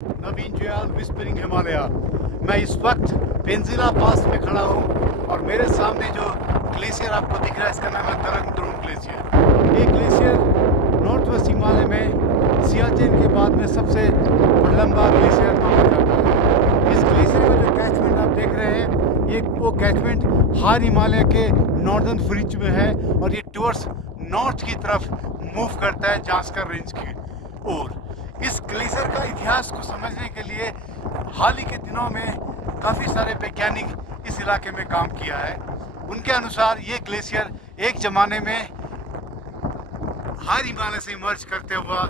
नवीन Jayal whispering Himalaya. मैं इस वक्त पेंजिला पास में खड़ा हूँ और मेरे सामने जो ग्लेशियर आपको दिख रहा है इसका नाम है तरंग द्रोण ग्लेशियर। ये ग्लेशियर नॉर्थ वेस्ट हिमालय में सियाचिन के बाद में सबसे लंबा ग्लेशियर माना जाता है। इस ग्लेशियर का जो कैचमेंट आप देख रहे हैं ये वो कैचमेंट हार हिमालय के नॉर्दर्न फ्रिंज में है और ये टुवर्ड्स नॉर्थ की तरफ मूव करता है जास्कर रेंज की ओर। इस ग्लेशियर का इतिहास को समझने के लिए हाल ही के दिनों में काफ़ी सारे वैज्ञानिक इस इलाके में काम किया है। उनके अनुसार ये ग्लेशियर एक ज़माने में हार हिमालय से इमर्ज करते हुआ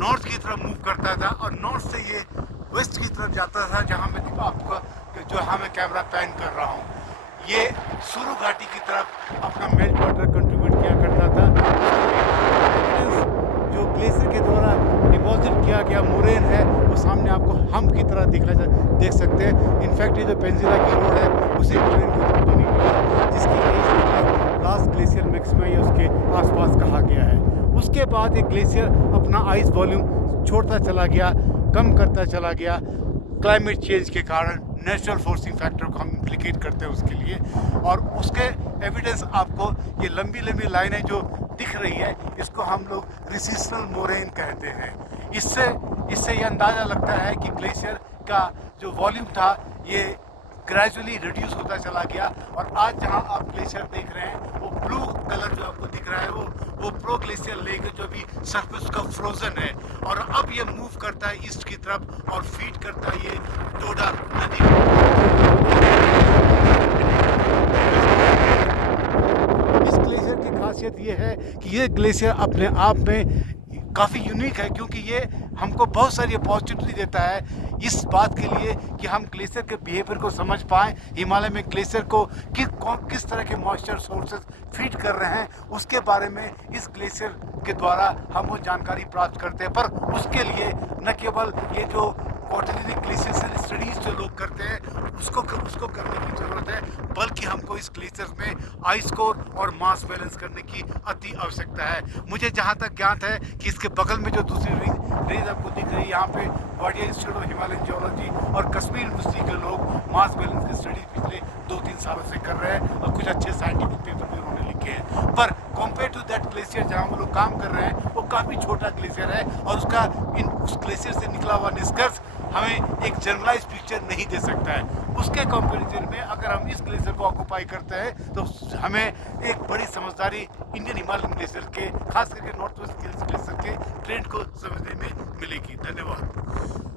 नॉर्थ की तरफ मूव करता था और नॉर्थ से ये वेस्ट की तरफ जाता था, जहाँ मैं आपको जो मैं कैमरा पैन कर रहा हूँ। ये सुरु घाटी की तरफ अपना मेल्ट वाटर कंट्रीब्यूट किया करता था। जो ग्लेशियर के द्वारा डिपॉजिट किया गया मोरेन है वो सामने आपको हम की तरह देख सकते हैं। इनफैक्ट ये जो पेंजिला की रोड है उसी मोरेन के ऊपर बनी हुई है, जिसकी लास्ट ग्लेशियर मैक्सिमा या उसके आसपास कहा गया है। उसके बाद ये ग्लेशियर अपना आइस वॉल्यूम छोड़ता चला गया, कम करता चला गया क्लाइमेट चेंज के कारण। नेचुरल फोर्सिंग फैक्टर को हम इम्प्लीकेट करते हैं उसके लिए, और उसके एविडेंस आपको ये लंबी लंबी लाइनें जो दिख रही है इसको हम लोग रिसिस्टल मोरेन कहते हैं। इससे ये अंदाज़ा लगता है कि ग्लेशियर का जो वॉल्यूम था ये ग्रेजुअली रिड्यूस होता चला गया, और आज जहां आप ग्लेशियर देख रहे हैं वो ब्लू कलर जो आपको दिख रहा है वो प्रो ग्लेशियर लेक है, जो अभी सरफेस का फ्रोजन है, और अब ये मूव करता है ईस्ट की तरफ और फीड करता है ये डोडा नदी। इस ग्लेशियर की खासियत ये है कि ये ग्लेशियर अपने आप में काफ़ी यूनिक है, क्योंकि ये हमको बहुत सारी अपॉर्चुनिटी देता है इस बात के लिए कि हम ग्लेशियर के बिहेवियर को समझ पाएँ। हिमालय में ग्लेशियर को किस तरह के मॉइस्चर सोर्सेज फीड कर रहे हैं उसके बारे में इस ग्लेशियर के द्वारा हम वो जानकारी प्राप्त करते हैं। पर उसके लिए न केवल ये जो क्वार्टरली ग्लेशियर स्टडीज जो लोग करते हैं उसको करने की ज़रूरत है, बल्कि हमको इस ग्लेशियर में आइस कोर और मास बैलेंस करने की अति आवश्यकता है। मुझे जहाँ तक ज्ञात है कि इसके बगल में जो दूसरी रेंज आपको दिख रही है, यहाँ पे Wadia institute of Himalayan geology और कश्मीर यूनिवर्सिटी के लोग मास बैलेंस की स्टडी पिछले 2-3 सालों से कर रहे हैं और कुछ अच्छे साइंटिफिक पेपर भी उन्होंने लिखे हैं। पर कंपेयर टू दैट ग्लेशियर जहाँ वो लोग काम कर रहे हैं वो काफ़ी छोटा ग्लेशियर है, और उस ग्लेशियर से निकला हुआ निष्कर्ष हमें एक जनरलाइज पिक्चर नहीं दे सकता है। उसके कंपैरिजन में अगर हम इस ग्लेशियर को ऑक्यूपाई करते हैं तो हमें एक बड़ी समझदारी इंडियन हिमालयन ग्लेशियर के, खास करके नॉर्थ वेस्ट ग्लेशियर के ट्रेंड को समझने में मिलेगी। धन्यवाद।